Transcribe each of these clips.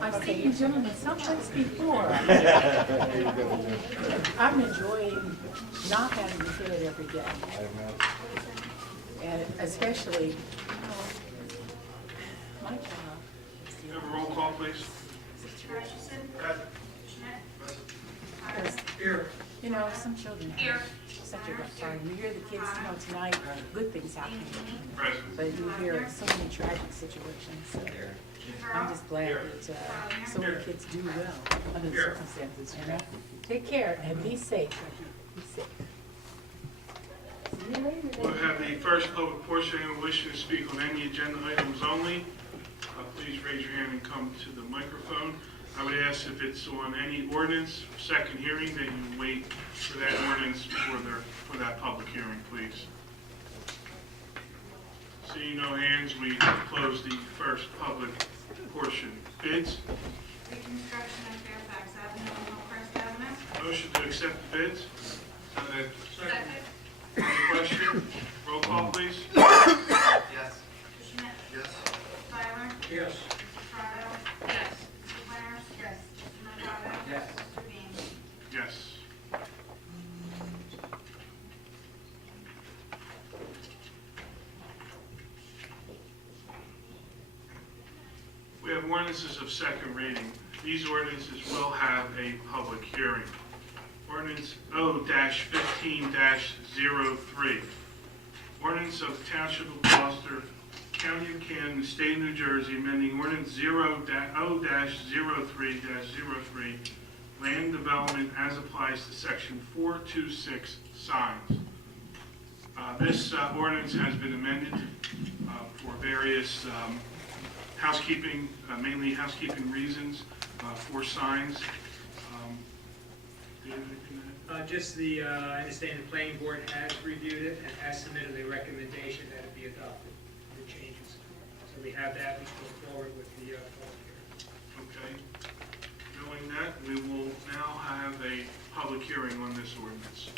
I've seen you gentlemen someplace before. I'm enjoying not having to hear it every day. And especially, my job. Have a roll call, please. Because, you know, some children have such a rough time. You hear the kids, you know, tonight, good things happening. Present. But you hear so many tragic situations. So I'm just glad that so many kids do well under the circumstances, you know? Take care and be safe. Be safe. See you later. We'll have the first public portion of wishing to speak on any agenda items only. Please raise your hand and come to the microphone. I would ask if it's on any ordinance, second hearing, that you wait for that ordinance for that public hearing, please. Seeing no hands, we close the first public portion. Bids? Reconstruction of Fairfax Avenue and Hillcrest Avenue. Motion to accept the bids. Second. On the question, roll call, please. Yes. Schmidt. Yes. Tyler. Yes. Prado. Yes. Winters. Yes. Mercado. Yes. Bean. Yes. We have ordinances of second reading. These ordinances will have a public hearing. Ordinance O-15-03. Ordinance of Township of Gloucester, County of Camden, State of New Jersey, amending Ordinance O-03-03, land development as applies to Section 426 signs. This ordinance has been amended for various housekeeping, mainly housekeeping reasons for signs. Do you have anything to add? Just I understand the planning board has reviewed it and has submitted a recommendation that it be adopted, the changes. So we have that, we can go forward with the public hearing. Okay. Knowing that, we will now have a public hearing on this ordinance.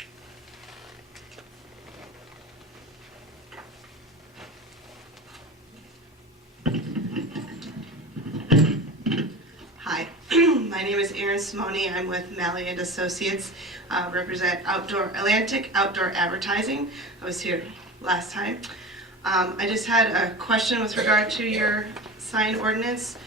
Hi, my name is Erin Simone. I'm with Malley and Associates, represent Atlantic Outdoor Advertising. I was here last time. I just had a question with regard to your sign ordinance.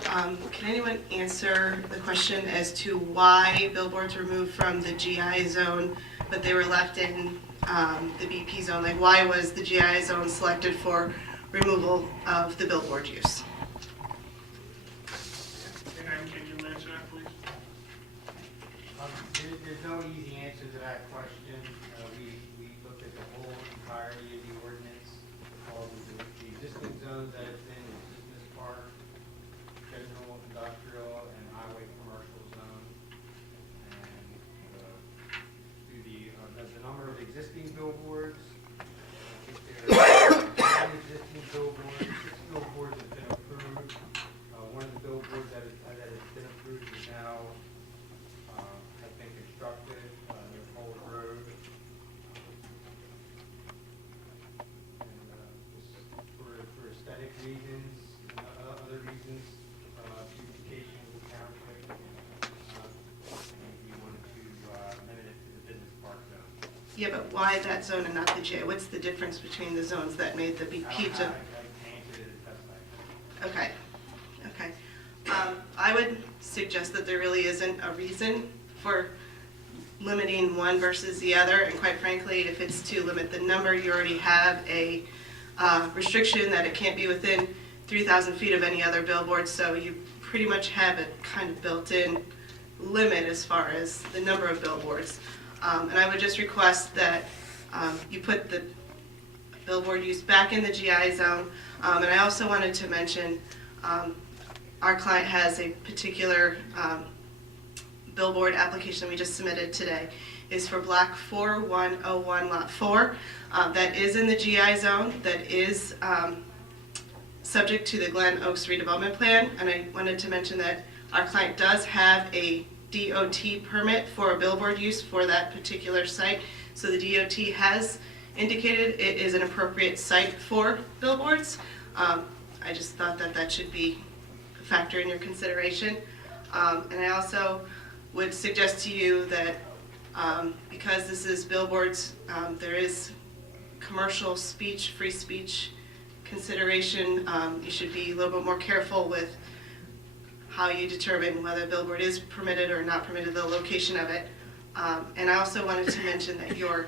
Can anyone answer the question as to why billboards were moved from the GI zone, but they were left in the BP zone? Like, why was the GI zone selected for removal of the billboard use? Can you answer that, please? There's no easy answer to that question. We looked at the whole entirety of the ordinance, all of the existing zones that it's in, the business park, general industrial, and highway commercial zone. And through the number of existing billboards, I think there are 9 existing billboards, 6 billboards have been approved. One of the billboards that has been approved is now has been constructed near Cole Road. And just for aesthetic reasons and other reasons, beautification of the township, we wanted to limit it to the business park zone. Yeah, but why that zone and not the J? What's the difference between the zones that made the BP zone? I answered it as best I could. Okay, okay. I would suggest that there really isn't a reason for limiting one versus the other, and quite frankly, if it's to limit the number, you already have a restriction that it can't be within 3,000 feet of any other billboard, so you pretty much have a kind of built-in limit as far as the number of billboards. And I would just request that you put the billboard use back in the GI zone. And I also wanted to mention our client has a particular billboard application we just submitted today. Is for Block 4101 Lot 4. That is in the GI zone, that is subject to the Glen Oaks redevelopment plan. And I wanted to mention that our client does have a DOT permit for a billboard use for that particular site. So the DOT has indicated it is an appropriate site for billboards. I just thought that that should be a factor in your consideration. And I also would suggest to you that because this is billboards, there is commercial speech, free speech consideration. You should be a little bit more careful with how you determine whether a billboard is permitted or not permitted, the location of it. And I also wanted to mention that your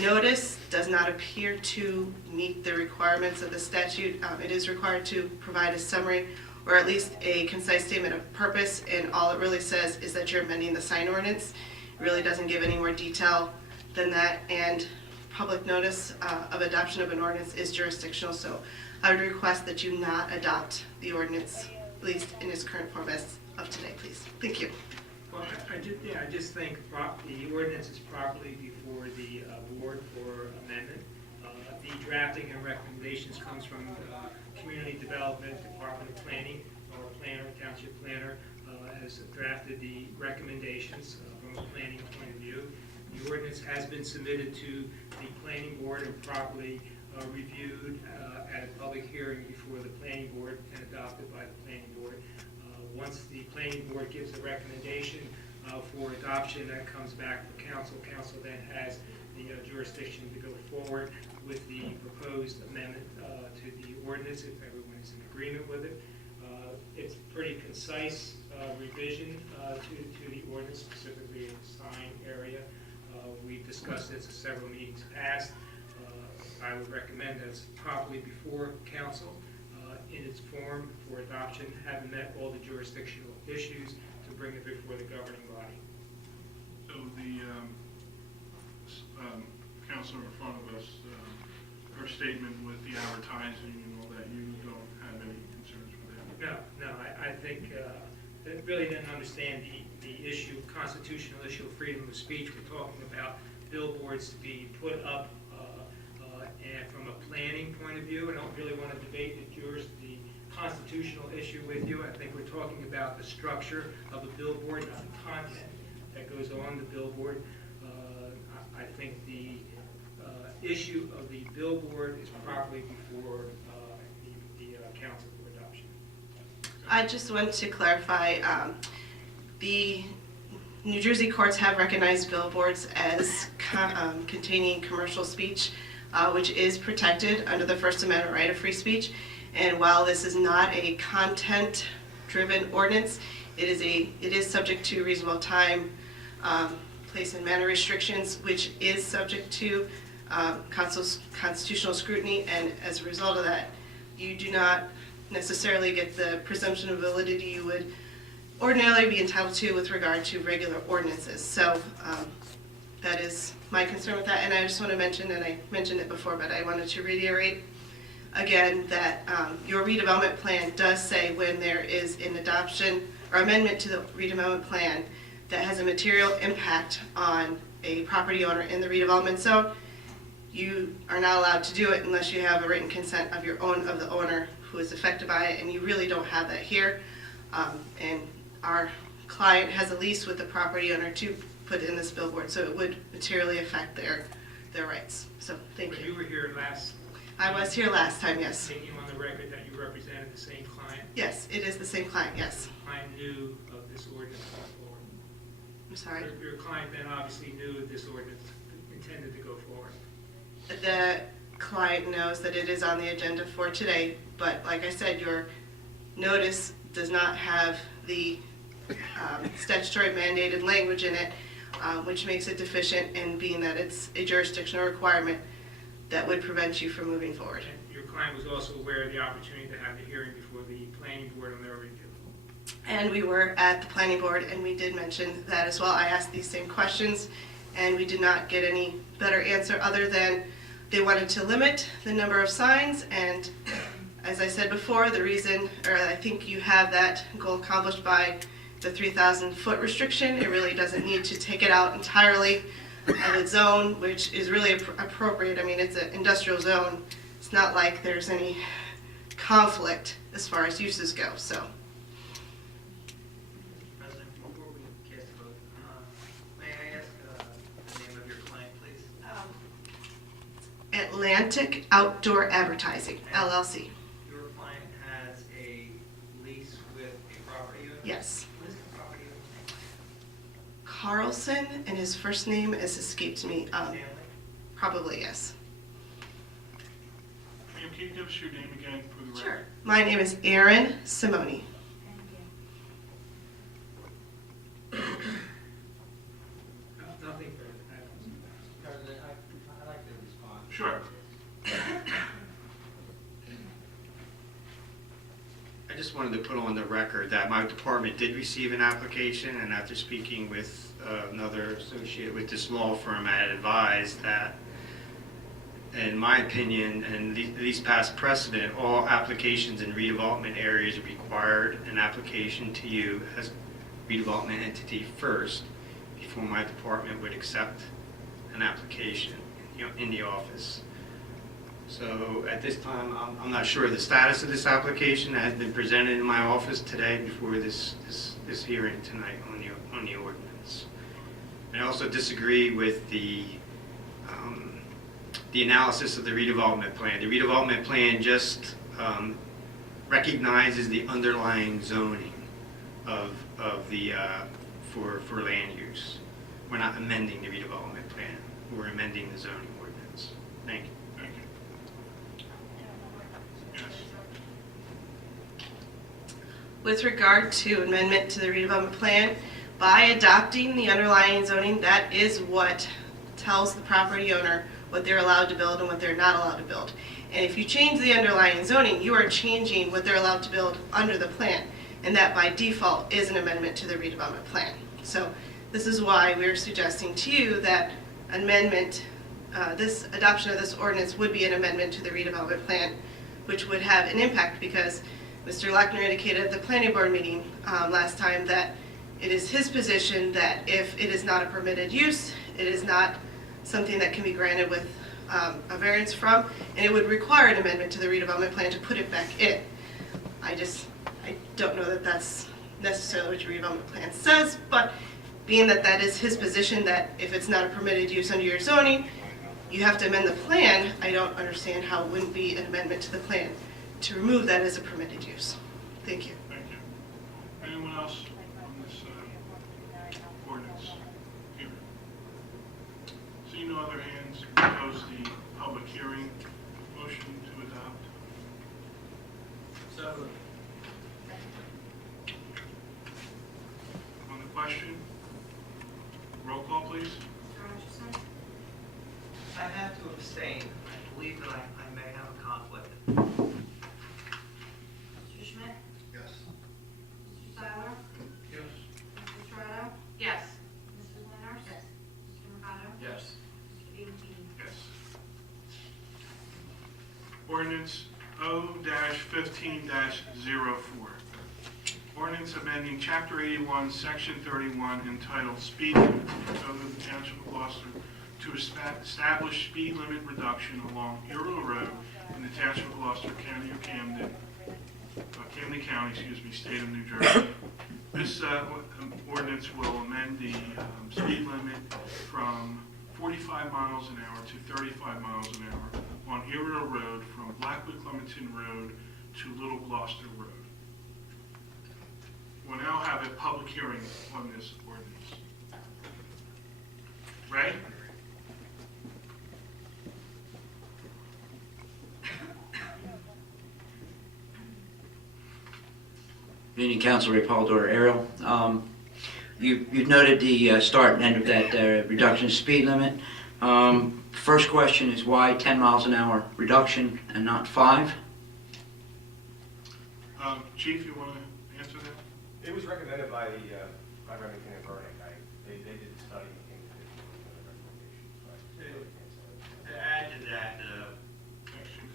notice does not appear to meet the requirements of the statute. It is required to provide a summary or at least a concise statement of purpose, and all it really says is that you're amending the sign ordinance. It really doesn't give any more detail than that, and public notice of adoption of an ordinance is jurisdictional, so I would request that you not adopt the ordinance, at least in its current form as of today, please. Thank you. Well, I just think the ordinance is properly before the board for amendment. The drafting and recommendations comes from Community Development, Department of Planning, our planner, township planner, has drafted the recommendations from a planning point of view. The ordinance has been submitted to the planning board and properly reviewed at a public hearing before the planning board and adopted by the planning board. Once the planning board gives a recommendation for adoption, that comes back for council. Council then has the jurisdiction to go forward with the proposed amendment to the ordinance if everyone is in agreement with it. It's pretty concise revision to the ordinance, specifically in the sign area. We've discussed this at several meetings past. I would recommend that it's properly before council in its form for adoption, having met all the jurisdictional issues to bring it before the governing body. So the counselor in front of us, her statement with the advertising and all that, you don't have any concerns with that? No, I think they really didn't understand the issue, constitutional issue of freedom of speech. We're talking about billboards to be put up and from a planning point of view. I don't really want to debate the constitutional issue with you. I think we're talking about the structure of a billboard, not the content that goes on the billboard. I think the issue of the billboard is properly before the council for adoption. I just want to clarify, the New Jersey courts have recognized billboards as containing commercial speech, which is protected under the First Amendment right of free speech. And while this is not a content-driven ordinance, it is subject to reasonable time, place and manner restrictions, which is subject to constitutional scrutiny. And as a result of that, you do not necessarily get the presumption of validity you would ordinarily be entitled to with regard to regular ordinances. So that is my concern with that. And I just want to mention, and I mentioned it before, but I wanted to reiterate again that your redevelopment plan does say when there is an adoption or amendment to the redevelopment plan that has a material impact on a property owner in the redevelopment zone, you are not allowed to do it unless you have a written consent of the owner who is affected by it, and you really don't have that here. And our client has a lease with the property owner to put in this billboard, so it would materially affect their rights. So thank But you. you were here last. I was here last time, yes. Taking on the record that you represented the same client. Yes, it is the same client, yes. The client knew of this ordinance going forward. I'm sorry. Your client then obviously knew this ordinance intended to go forward. The client knows that it is on the agenda for today, but like I said, your notice does not have the statutory mandated language in it, which makes it deficient, and being that it's a jurisdictional requirement that would prevent you from moving forward. And your client was also aware of the opportunity to have the hearing before the planning board on their review. And we were at the planning board, and we did mention that as well. I asked these same questions, and we did not get any better answer other than they wanted to limit the number of signs. And as I said before, the reason, or I think you have that goal accomplished by the 3,000-foot restriction. It really doesn't need to take it out entirely of its zone, which is really appropriate. I mean, it's an industrial zone. It's not like there's any conflict as far as uses go, so. President, before we cast a vote, may I ask the name of your client, please? Atlantic Outdoor Advertising, LLC. Your client Yes. What is the property owner's name? Carlson, and his first name has escaped me. Stanley? Probably yes. Ma'am, can you give us your name again for the record? Sure. My name is Erin Simone. Thank you. Nothing further. President, I'd like to respond. Sure. I just wanted to put on the record that my department did receive an application, and after speaking with another associate with this law firm, I had advised that, in my opinion, and these past precedent, all applications in redevelopment areas required an application to you as redevelopment entity first before my department would accept an application, in the office. So at this time, I'm not sure of the status of this application that has been presented in my office today before this hearing tonight on the ordinance. And I also disagree with the analysis of the redevelopment plan. The redevelopment plan just recognizes the underlying zoning of the for land use. We're not amending the redevelopment plan. We're amending the zoning ordinance. Thank you. Thank you. Yes. With regard to amendment to the redevelopment plan, by adopting the underlying zoning, that is what tells the property owner what they're allowed to build and what they're not allowed to build. And if you change the underlying zoning, you are changing what they're allowed to build under the plan. And that by default is an amendment to the redevelopment plan. So this is why we're suggesting to you that this adoption of this ordinance would be an amendment to the redevelopment plan, which would have an impact because Mr. Lochner indicated at the planning board meeting last time that it is his position that if it is not a permitted use, it is not something that can be granted with a variance from, and it would require an amendment to the redevelopment plan to put it back in. I don't know that that's necessarily what your redevelopment plan says, but being that that is his position, that if it's not a permitted use under your zoning, you have to amend the plan, I don't understand how it wouldn't be an amendment to the plan to remove that as a permitted use. Thank you. Thank you. Anyone else on this ordinance? Here. Seeing no other hands, close the public hearing. Motion to adopt. So moved. On the question, roll call, please. Mr. Hutchison? I have to abstain. I believe that I may have a conflict. Mr. Schmidt? Yes. Mr. Seiler? Yes. Mrs. Estrada? Yes. Mrs. Winters? Yes. Mr. Mercado? Yes. Mr. Valentini? Yes. Ordinance O-15-04. Ordinance amending Chapter 81, Section 31, entitled Speed Limit Code of the Township of Gloucester to establish speed limit reduction along Earl Road in the Township of Gloucester, County of Camden County, State of New Jersey. This ordinance will amend the speed limit from 45 miles an hour to 35 miles an hour on Earl Road from Blackwood Clementon Road to Little Gloucester Road. We'll now have a public hearing on this ordinance. Ray? Good evening, Council. Ray Palador, Ariel. You've noted the start and end of that reduction speed limit. First question is why 10 miles an hour reduction and not 5? Chief, you want to answer that? It was recommended by Remington and Burdick. They did the study and came to the recommendations. But I really can't say. To add to that, the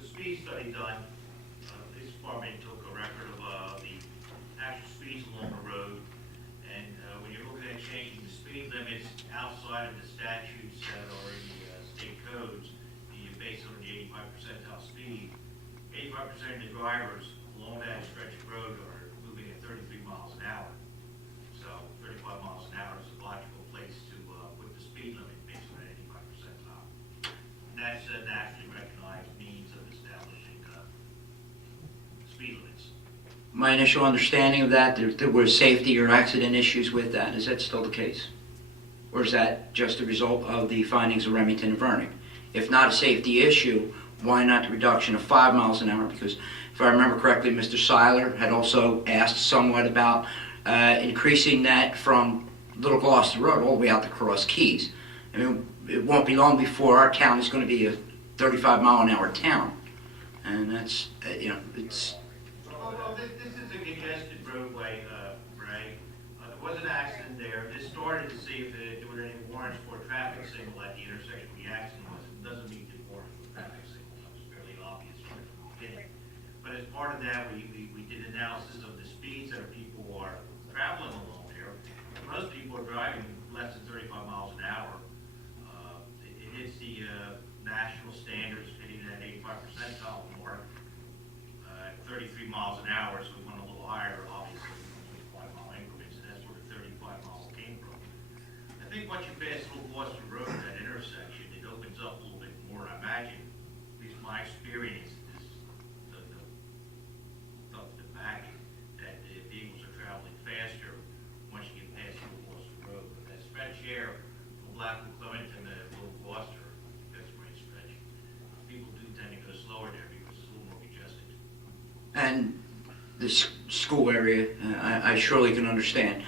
speed study done, the police department took a record of the actual speeds along the road, and when you're looking at changing the speed limits outside of the statutes that are in the state codes, you base it on the 85 percentile speed. 85% of the drivers along that stretch of road are moving at 33 miles an hour. So 35 miles an hour is a logical place to put the speed limit based on that 85 percentile. And that's an nationally recognized means of establishing my initial understanding of that, there were safety or accident issues with that. Is that still the case? Or is that just a result of the findings of Remington and Vernon? If not a safety issue, why not the reduction of 5 miles an hour? Because if I remember correctly, Mr. Seiler had also asked somewhat about increasing that from Little Gloucester Road all the way out to Cross Keys. I mean, it won't be long before our town is going to be a 35-mile-an-hour town. And that's, it's... Well, this is a congested roadway, Ray. There was an accident there. This started to see if there were any warrants for a traffic signal at the intersection where the accident was. It doesn't meet the warrants for a traffic signal. That was fairly obvious right from the beginning. But as part of that, we did analysis of the speeds that people are traveling along there. Most people are driving less than 35 miles an hour. It hits the national standards, hitting that 85 percentile mark. 33 miles an hour, so we went a little higher, obviously, 25-mile increments, and that's where the 35 miles came from. I think once you pass Little Gloucester Road, that intersection, it opens up a little bit more. I imagine, at least my experience, is the fact that the vehicles are traveling faster once you get past Little Gloucester Road. But that stretch here from Blackwood, Clementon to Little Gloucester, that's a great stretch. People do tend to go slower there because it's a little more congested. And the school area, I surely can understand.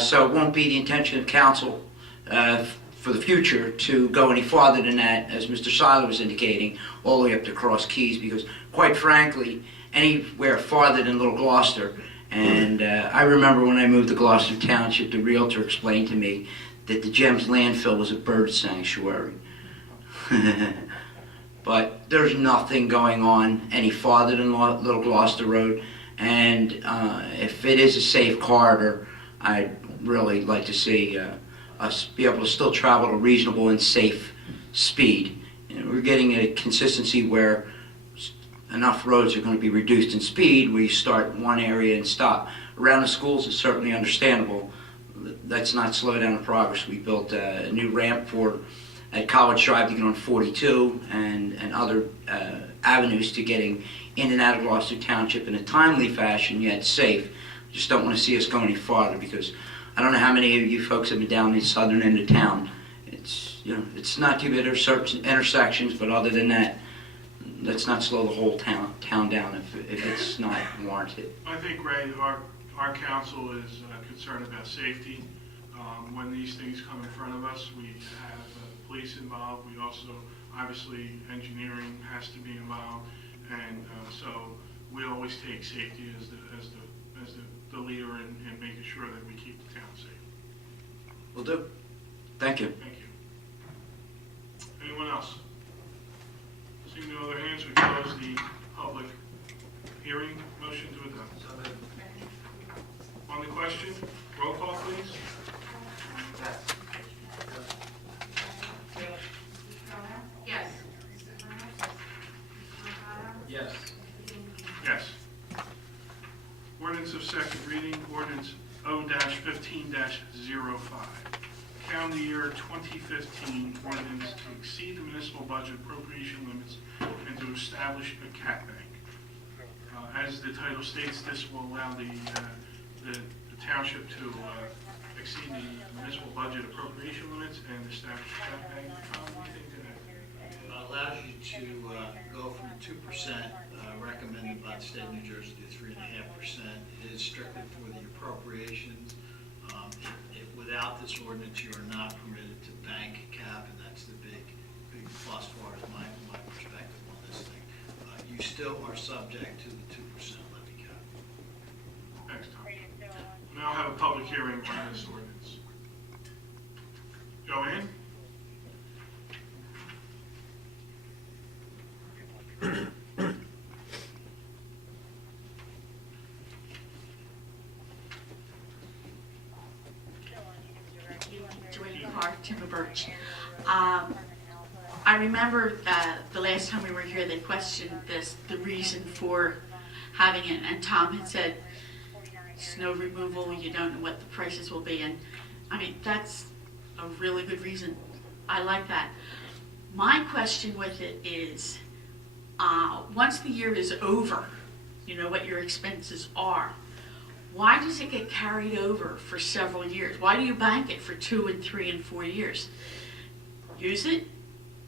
So it won't be the intention of council for the future to go any farther than that, as Mr. Seiler was indicating, all the way up to Cross Keys, because quite frankly, anywhere farther than Little Gloucester, and I remember when I moved to Gloucester Township, the realtor explained to me that the Gems landfill was a bird sanctuary. But there's nothing going on any farther than Little Gloucester Road, and if it is a safe corridor, I'd really like to see us be able to still travel at a reasonable and safe speed. We're getting a consistency where enough roads are going to be reduced in speed where you start in one area and stop. Around the schools is certainly understandable. Let's not slow down the progress. We built a new ramp at College Drive to get on 42 and other avenues to getting in and out of Gloucester Township in a timely fashion, yet safe. Just don't want to see us go any farther, because I don't know how many of you folks have been down the southern end of town. It's not too bad. There's certain intersections, but other than that, let's not slow the whole town down if it's not warranted. I think, Ray, our council is concerned about safety. When these things come in front of us, we have police involved. We also, obviously, engineering has to be involved, and so we always take safety as the leader in making sure that we keep the town safe. Will do. Thank you. Thank you. Anyone else? Seeing no other hands, we close the public hearing. Motion to adopt. On the question, roll call, please. Yes. Yes. Yes. Ordinance of second reading, ordinance O-15-05. Calendar year 2015 ordinance to exceed the municipal budget appropriation limits and to establish a cap bank. As the title states, this will allow the township to exceed the municipal budget appropriation limits and establish a cap bank. What do you think to that? It allows you to go from 2% recommended by the state of New Jersey to 3.5%. It is strictly for the appropriations. Without this ordinance, you are not permitted to bank cap, and that's the big plus for it, my perspective on this thing. You still are subject to the 2% levy cap. Next time. Now have a public hearing on this ordinance. Joanne? Joanne Clark, Timber Birch. I remember the last time we were here, they questioned the reason for having it, and Tom had said, snow removal, you don't know what the prices will be, and I mean, that's a really good reason. I like that. My question with it is, once the year is over, you know what your expenses are. Why does it get carried over for several years? Why do you bank it for 2 and 3 and 4 years? Use it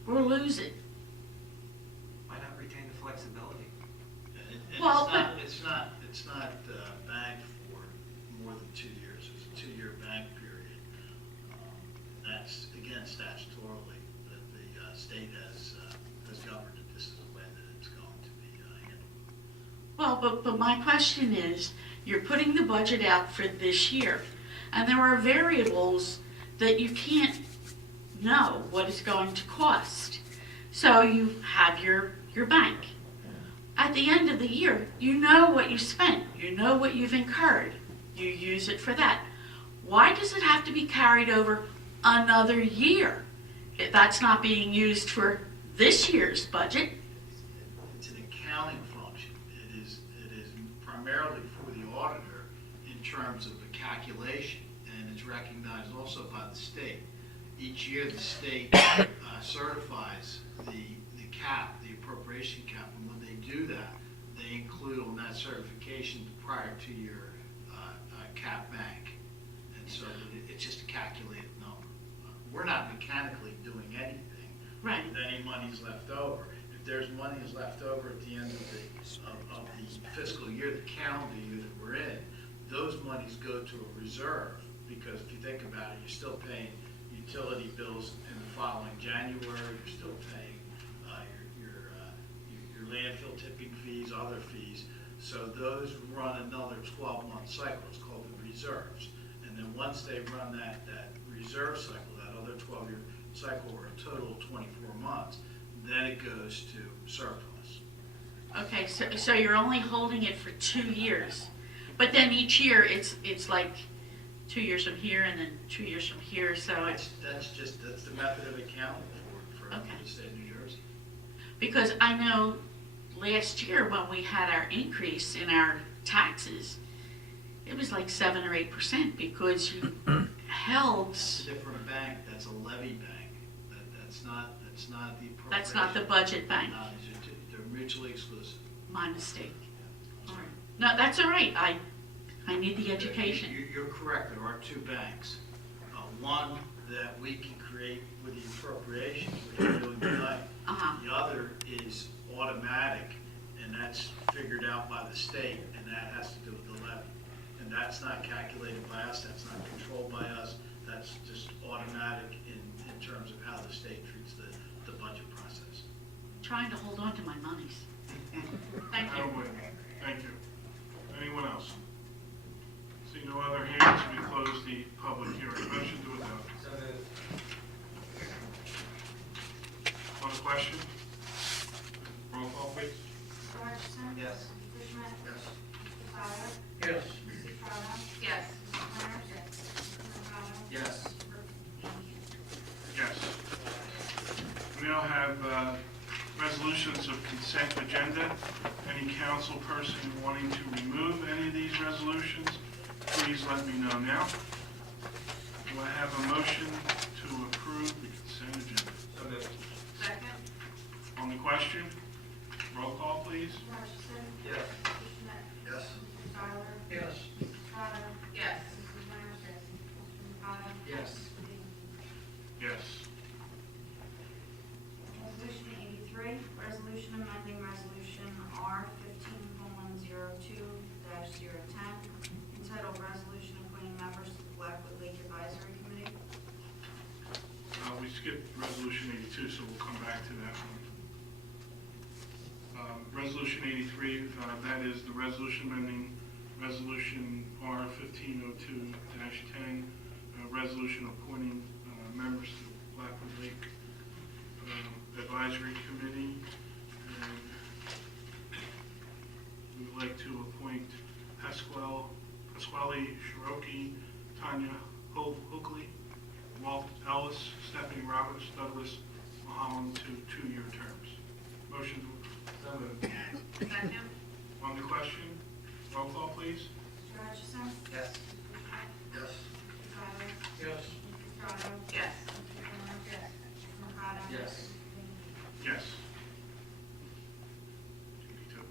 or lose it. Why not retain the flexibility? And Well, it's not banked for more than 2 years. It's a 2-year bank period. That's, again, statutorily, that the state has governed it. This is the way that it's going to be handled. Well, but my question is, you're putting the budget out for this year, and there are variables that you can't know what it's going to cost. So you have your bank. At the end of the year, you know what you spent, you know what you've incurred, you use it for that. Why does it have to be carried over another year? That's not being used for this year's budget. It's an accounting function. It is primarily for the auditor in terms of the calculation, and it's recognized also by the state. Each year, the state certifies the cap, the appropriation cap, and when they do that, they include on that certification the prior 2-year cap bank. And so it's just a calculated number. We're not mechanically doing anything. Right. With any money's left over. If there's monies left over at the end of the fiscal year, the calendar year that we're in, those monies go to a reserve, because if you think about it, you're still paying utility bills in the following January, you're still paying your landfill tipping fees, other fees. So those run another 12-month cycle. It's called the reserves. And then once they run that reserve cycle, that other 12-year cycle, or a total of 24 months, then it goes to surplus. Okay, so you're only holding it for 2 years, but then each year it's like 2 years from here and then 2 years from here, so it's... That's the method of accounting for Okay. the state of New Jersey. Because I know last year when we had our increase in our taxes, it was like 7 or 8% because you held... It's a different bank. That's a levy bank. That's not the appropriation. That's not the budget bank. No, they're mutually exclusive. My mistake. All right. No, that's all right. I need the education. You're correct. There are 2 banks. One that we can create with the appropriations, which we're doing tonight. Uh-huh. The other is automatic, and that's figured out by the state, and that has to do with the levy. And that's not calculated by us. That's not controlled by us. That's just automatic in terms of how the state treats the budget process. Trying to hold on to my monies. Thank you. Madam Whitney, thank you. Anyone else? See no other hands, we close the public hearing. Motion to adopt. So moved. On the question? Roll call, please. Mr. Hutchison? Yes. Mr. Schmidt? Yes. Mr. Fowler? Yes. Mrs. Estrada? Yes. Mrs. Myers? Mr. Mercado? Yes. Yes. We now have resolutions of consent agenda. Any council person wanting to remove any of these resolutions, please let me know now. Do I have a motion to approve the consent agenda? So moved. Second. On the question, roll call, please. Mr. Hutchison? Yes. Mr. Schmidt? Yes. Mr. Fowler? Yes. Mrs. Estrada? Yes. Mrs. Myers? Mr. Mercado? Yes. Mr. Dean? Yes. Resolution 83, resolution amending resolution R 15:02-010, entitled Resolution Appointing Members to the Blackwood Lake Advisory Committee. We skipped resolution 82, so we'll come back to that one. Resolution 83, that is the resolution amending resolution R 15:02-10, resolution appointing members to the Blackwood Lake Advisory Committee. And we would like to appoint Pasquale Shiroki, Tanya Hookley, Walt Ellis, Stephanie Roberts, Douglas Mulholland to 2-year terms. Motion So moved. Second. on the question. Roll call, please. Mr. Hutchison? Yes. Mr. Schmidt? Yes. Mr. Fowler? Yes. Mrs. Estrada? Yes. Mr. Myers? Mr. Mercado? Yes. Mr. Dean? Yes. 82.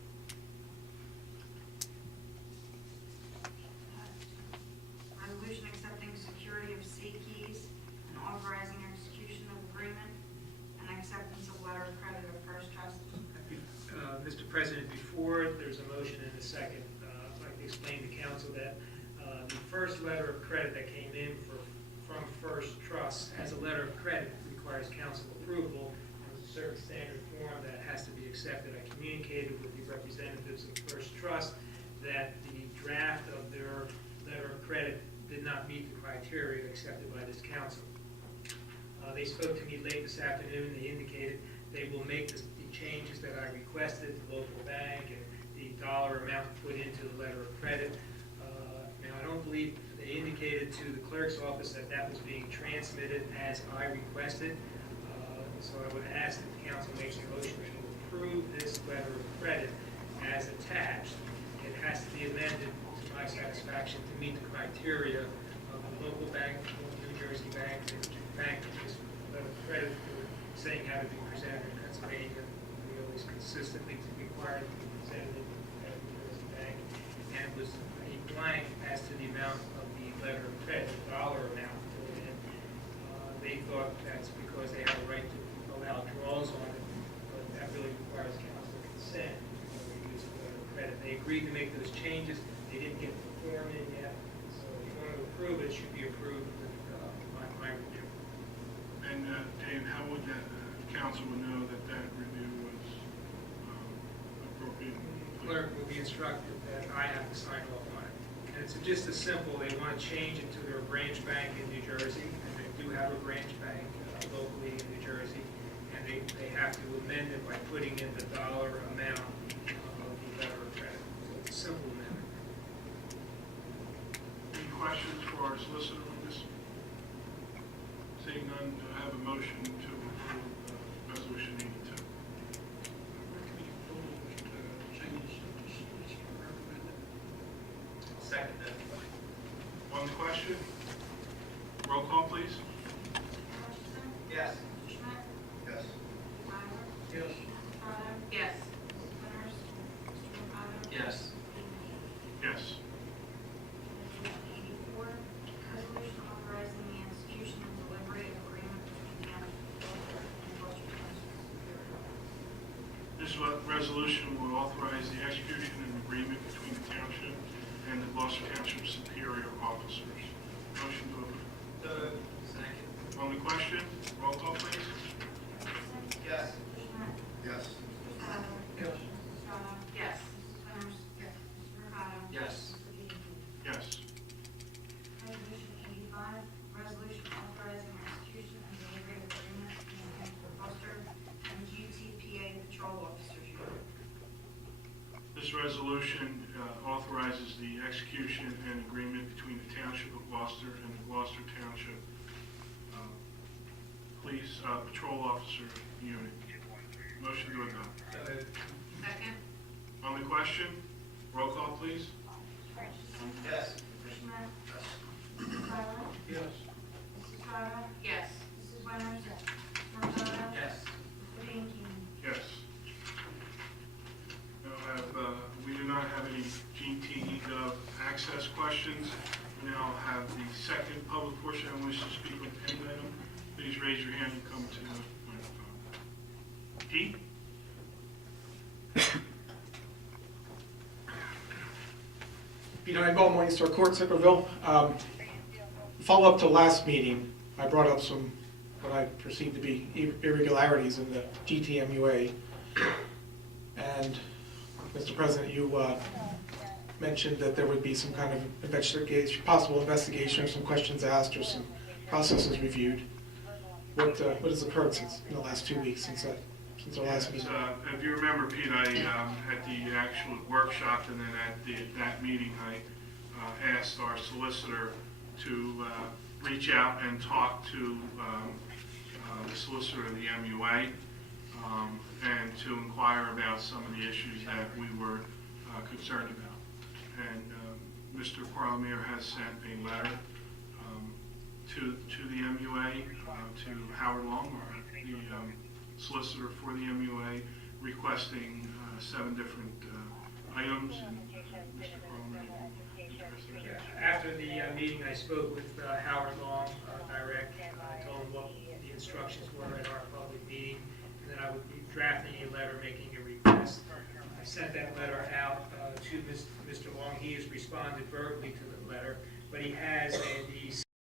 council that the first letter of credit that came in from First Trust as a letter of credit requires council approval. There's a certain standard form that has to be accepted. I communicated with the representatives of First Trust that the draft of their letter of credit did not meet the criteria accepted by this council. They spoke to me late this afternoon. They indicated they will make the changes that I requested, the local bank and the dollar amount put into the letter of credit. Now, I don't believe they indicated to the clerk's office that that was being transmitted as I requested. So I would ask that the council makes a motion to approve this letter of credit as attached. It has to be amended to my satisfaction to meet the criteria of the local bank, New Jersey bank, and bank, this letter of credit saying how to be presented in Pennsylvania. We always consistently required to be presented at New Jersey bank. And it was a blank as to the amount of the letter of credit, the dollar amount filled in. They thought that's because they have a right to allow draws on it, but that really requires council consent before we use the letter of credit. They agreed to make those changes. They didn't get the form in yet, so if you want to approve it, it should be approved with my review. And Dave, how would that council would know that that review was appropriate? The clerk will be instructed that I have to sign off on it. And it's just as simple. They want to change it to their branch bank in New Jersey, and they do have a branch bank locally in New Jersey, and they have to amend it by putting in the dollar amount of the letter of credit. So it's a simple amendment. Any questions for our solicitor on this? Seeing none, do I have a motion to approve Resolution 82? Second that. On the question? Roll call, please. Yes. Schmidt? Yes. Tyler? Yes. Prado? Yes. Winters? Mr. Mercado? Yes. Yes. Resolution 84, resolution authorizing the execution and delivery of agreement between the county of Gloucester and Gloucester Township. This resolution will authorize the execution and agreement between the township and the Gloucester Township superior officers. Motion to approve. Second. On the question, roll call, please. Anderson? Yes. Schmidt? Yes. Mr. Tyler? Yes. Mrs. Prado? Yes. Mrs. Winters? Mr. Mercado? Yes. Mr. Peterson? Yes. Resolution 85, resolution authorizing execution and delivery of agreement between the County of Gloucester and GTPA Patrol Officers Unit. This resolution authorizes the execution and agreement between the Township of Gloucester and the Gloucester Township Police Patrol Officer Unit. Motion to adopt. Second? On the question, roll call, please. Anderson? Yes. Schmidt? Mr. Tyler? Yes. Mrs. Prado? Yes. Mrs. Winters? Mr. Mercado? Yes. Mr. Banky? Yes. We do not have any GTE Gov access questions. We now have the second public portion. I wish to speak on any item. Please raise your hand and come to the microphone. Pete? Pete Einbaum, Morningstar Court, Centerville. Follow up to last meeting, I brought up some, what I perceive to be irregularities in the GTMUA. And, Mr. President, you mentioned that there would be some kind of investigation, possible investigation, or some questions asked, or some processes reviewed. What has occurred since, in the last 2 weeks, since our last meeting? If you remember, Pete, at the actual workshop and then at that meeting, I asked our solicitor to reach out and talk to the solicitor of the MUA and to inquire about some of the issues that we were concerned about. And Mr. Parliamere has sent a letter to the MUA, to Howard Long, the solicitor for the MUA, requesting 7 different items. And Mr. Parliamere will address that. After the meeting, I spoke with Howard Long, direct. I told him what the instructions were at our public meeting, and that I would be drafting a letter making a request. I sent that letter out to Mr. Long. He he has responded verbally to the letter, but he has, and he's